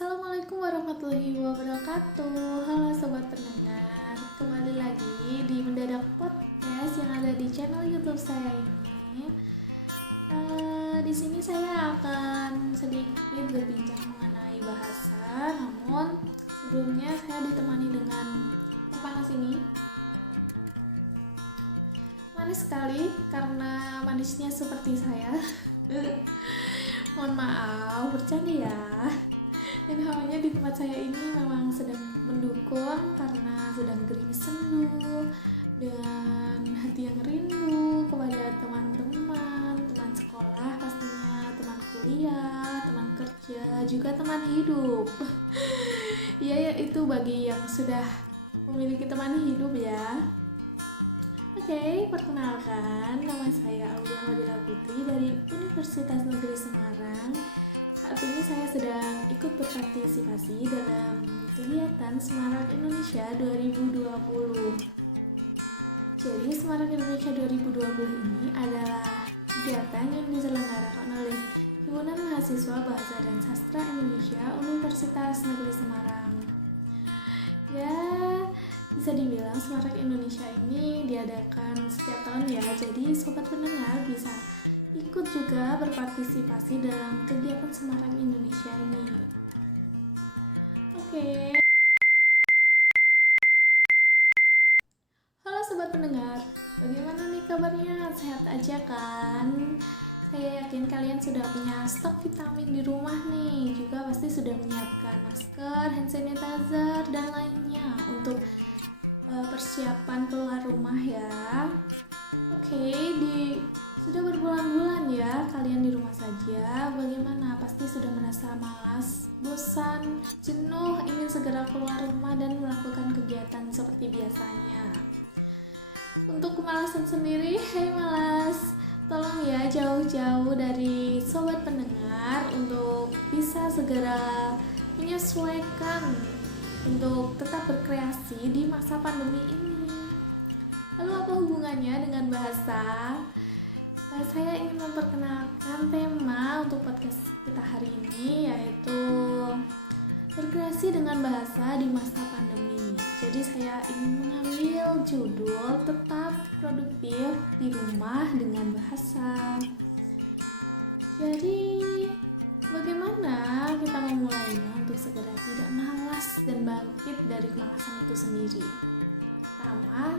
Assalamualaikum warahmatullahi wabarakatuh. Halo sobat pendengar, kembali lagi di Mendadak Podcast yang ada di channel YouTube saya ini. Di sini saya akan sedikit berbincang mengenai bahasa, namun sebelumnya saya ditemani dengan teh panas ini. Manis sekali karena manisnya seperti saya. Mohon maaf, bercanda ya. Dan hawanya di tempat saya ini memang sedang mendukung karena sedang gerimis sendu dan hati yang rindu kepada teman-teman, teman sekolah pastinya, teman kuliah, teman kerja, juga teman hidup. Ya itu bagi yang sudah memiliki teman hidup ya. Oke, perkenalkan, nama saya Aulia Fadila Putri dari Universitas Negeri Semarang. Saat ini saya sedang ikut berpartisipasi dalam kegiatan Semarang Indonesia 2020. Jadi Semarang Indonesia 2020 ini adalah kegiatan yang diselenggarakan oleh Himpunan Mahasiswa Bahasa dan Sastra Indonesia Universitas Negeri Semarang. Ya, bisa dibilang Semarang Indonesia ini diadakan setiap tahun ya, jadi sobat pendengar bisa ikut juga berpartisipasi dalam kegiatan Semarang Indonesia ini. Oke. Halo sobat pendengar, bagaimana nih kabarnya? Sehat aja kan? Saya yakin kalian sudah punya stok vitamin di rumah nih, juga pasti sudah menyiapkan masker, hand sanitizer, dan lainnya untuk persiapan keluar rumah ya. Oke, sudah berbulan-bulan ya kalian di rumah saja. Bagaimana? Pasti sudah merasa malas, bosan, jenuh, ingin segera keluar rumah dan melakukan kegiatan seperti biasanya. Untuk kemalasan sendiri, hei malas, tolong ya jauh-jauh dari sobat pendengar untuk bisa segera menyesuaikan untuk tetap berkreasi di masa pandemi ini. Lalu apa hubungannya dengan bahasa? Saya ingin memperkenalkan tema untuk podcast kita hari ini, yaitu berkreasi dengan bahasa di masa pandemi. Jadi saya ingin mengambil judul tetap produktif di rumah dengan bahasa. Jadi bagaimana kita memulainya untuk segera tidak malas dan bangkit dari kemalasan itu sendiri? Pertama,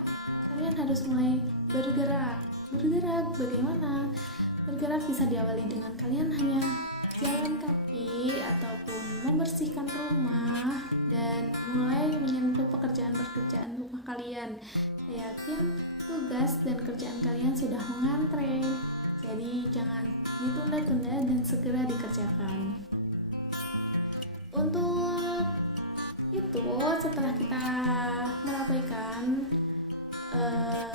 kalian harus mulai bergerak. Bergerak bagaimana? Bergerak bisa diawali dengan kalian hanya jalan kaki ataupun membersihkan rumah dan mulai menyentuh pekerjaan-pekerjaan rumah kalian. Saya yakin tugas dan kerjaan kalian sudah mengantre. Jadi jangan ditunda-tunda dan segera dikerjakan. Untuk itu, setelah kita merapaikan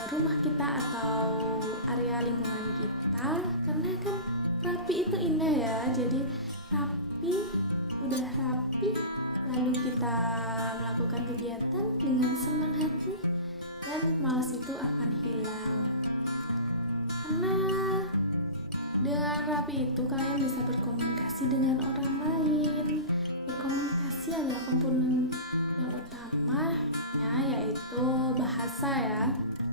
rumah kita atau area lingkungan kita, karena kan rapi itu indah ya, jadi udah rapi, lalu kita melakukan kegiatan dengan senang hati dan malas itu akan hilang. Karena dengan rapi itu kalian bisa berkomunikasi dengan orang lain. Berkomunikasi adalah komponen yang utamanya, yaitu bahasa ya.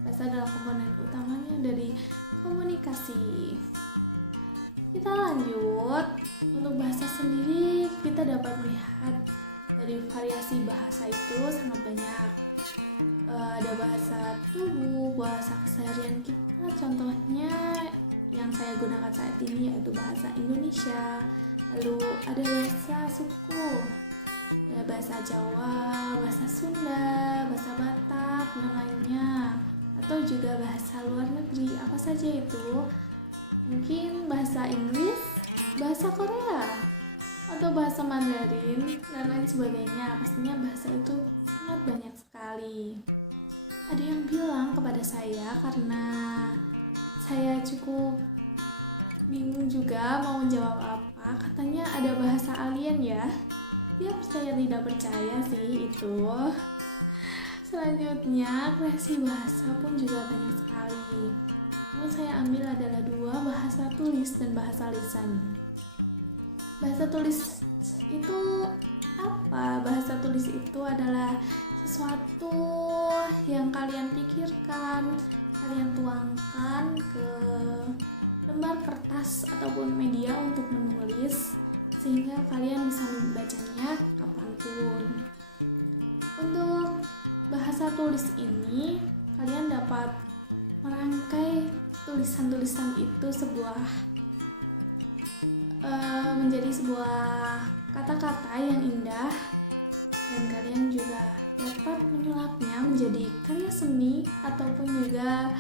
Bahasa adalah komponen utamanya dari komunikasi. Kita lanjut. Untuk bahasa sendiri, kita dapat melihat dari variasi bahasa itu sangat banyak. Ada bahasa tubuh, bahasa keseharian kita, contohnya yang saya gunakan saat ini yaitu bahasa Indonesia. Lalu ada bahasa suku, ada bahasa Jawa, bahasa Sunda, bahasa Batak, dan lainnya. Atau juga bahasa luar negeri, apa saja itu? Mungkin bahasa Inggris, bahasa Korea, atau bahasa Mandarin, dan lain sebagainya. Pastinya bahasa itu sangat banyak sekali. Ada yang bilang kepada saya karena saya cukup bingung juga mau menjawab apa. Katanya ada bahasa alien ya. Dia percaya tidak percaya sih itu. Selanjutnya, kreasi bahasa pun juga banyak sekali. Yang saya ambil adalah 2, bahasa tulis dan bahasa lisan. Bahasa tulis itu apa? Bahasa tulis itu adalah sesuatu yang kalian pikirkan, kalian tuangkan ke lembar kertas ataupun media untuk menulis, sehingga kalian bisa membacanya kapanpun. Untuk bahasa tulis ini, kalian dapat merangkai tulisan-tulisan itu menjadi sebuah kata-kata yang indah, dan kalian juga dapat menyulapnya menjadi karya seni ataupun juga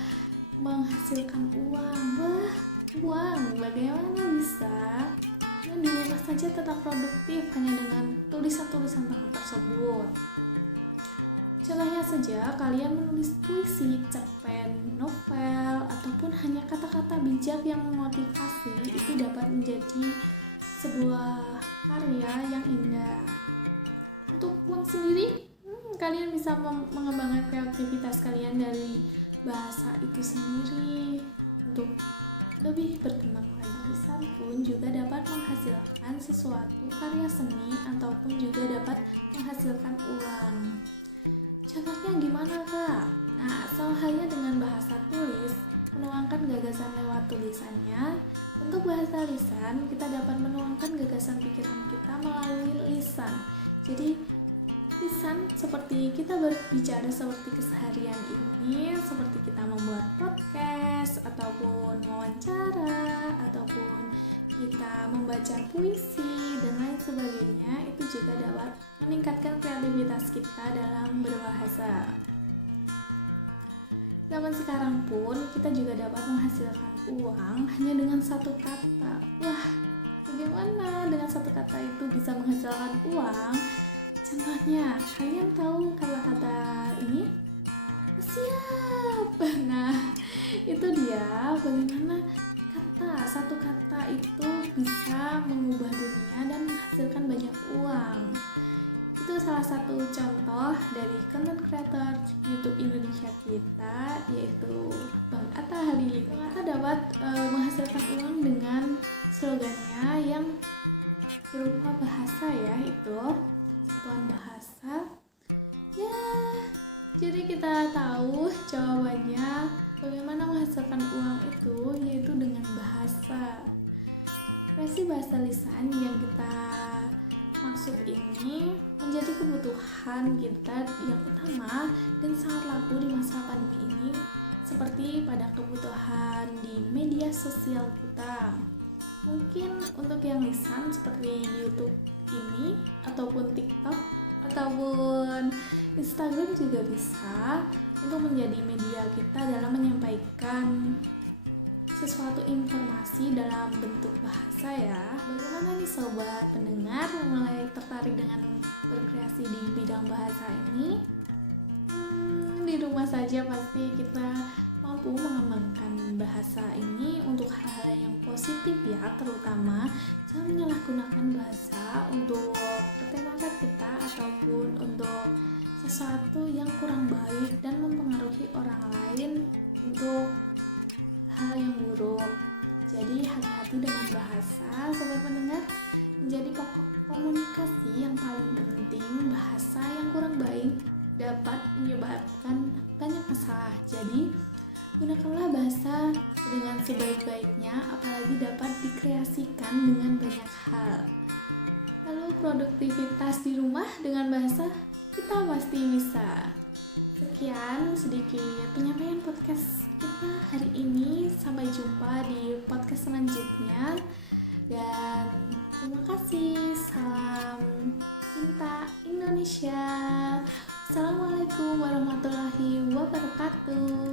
menghasilkan uang. Wah, uang bagaimana bisa? Dan di rumah saja tetap produktif hanya dengan tulisan-tulisan tangan tersebut. Contohnya saja, kalian menulis puisi, cerpen, novel, ataupun hanya kata-kata bijak yang memotivasi, itu dapat menjadi sebuah karya yang indah. Untuk uang sendiri, kalian bisa mengembangkan kreativitas kalian dari bahasa itu sendiri. Untuk lebih berkembang lagi, lisan pun juga dapat menghasilkan sesuatu karya seni ataupun juga dapat menghasilkan uang. Contohnya gimana, Kak? Nah, sama halnya dengan bahasa tulis, menuangkan gagasan lewat tulisannya. Untuk bahasa lisan, kita dapat menuangkan gagasan pikiran kita melalui lisan. Jadi, lisan seperti kita berbicara seperti keseharian ini, seperti kita membuat podcast, ataupun wawancara, ataupun kita membaca puisi, dan lain sebagainya, itu juga dapat meningkatkan kreativitas kita dalam berbahasa. Zaman sekarang pun kita juga dapat menghasilkan uang hanya dengan satu kata. Wah, bagaimana dengan satu kata itu bisa menghasilkan uang? Contohnya, kalian tahu kata-kata ini? Siap. Nah, itu dia bagaimana satu kata itu bisa mengubah dunia dan menghasilkan banyak uang. Itu salah satu contoh dari content creator YouTube Indonesia kita, yaitu Bang Atta Halilintar. Bang Atta dapat menghasilkan uang dengan slogannya yang berupa bahasa, yaitu satuan bahasa. Ya, jadi kita tahu jawabannya bagaimana menghasilkan uang itu, yaitu dengan bahasa. Kreasi bahasa lisan yang kita maksud ini menjadi kebutuhan kita yang utama dan sangat laku di masa pandemi ini, seperti pada kebutuhan di media sosial kita. Mungkin untuk yang lisan seperti YouTube ini, ataupun TikTok, ataupun Instagram juga bisa untuk menjadi media kita dalam menyampaikan sesuatu informasi dalam bentuk bahasa, ya. Bagaimana nih sobat pendengar, mulai tertarik dengan berkreasi di bidang bahasa ini? Di rumah saja pasti kita mampu mengembangkan bahasa ini untuk hal-hal yang positif, ya, terutama jangan menyalahgunakan bahasa untuk ketenangan kita ataupun untuk sesuatu yang kurang baik dan mempengaruhi orang lain untuk hal yang buruk. Jadi hati-hati dengan bahasa, sobat pendengar. Menjadi pokok komunikasi yang paling penting, bahasa yang kurang baik dapat menyebabkan banyak masalah. Jadi gunakanlah bahasa dengan sebaik-baiknya, apalagi dapat dikreasikan dengan banyak hal. Lalu produktivitas di rumah dengan bahasa, kita pasti bisa. Sekian sedikit penyampaian podcast kita hari ini. Sampai jumpa di podcast selanjutnya, dan terima kasih. Salam cinta Indonesia. Assalamualaikum warahmatullahi wabarakatuh.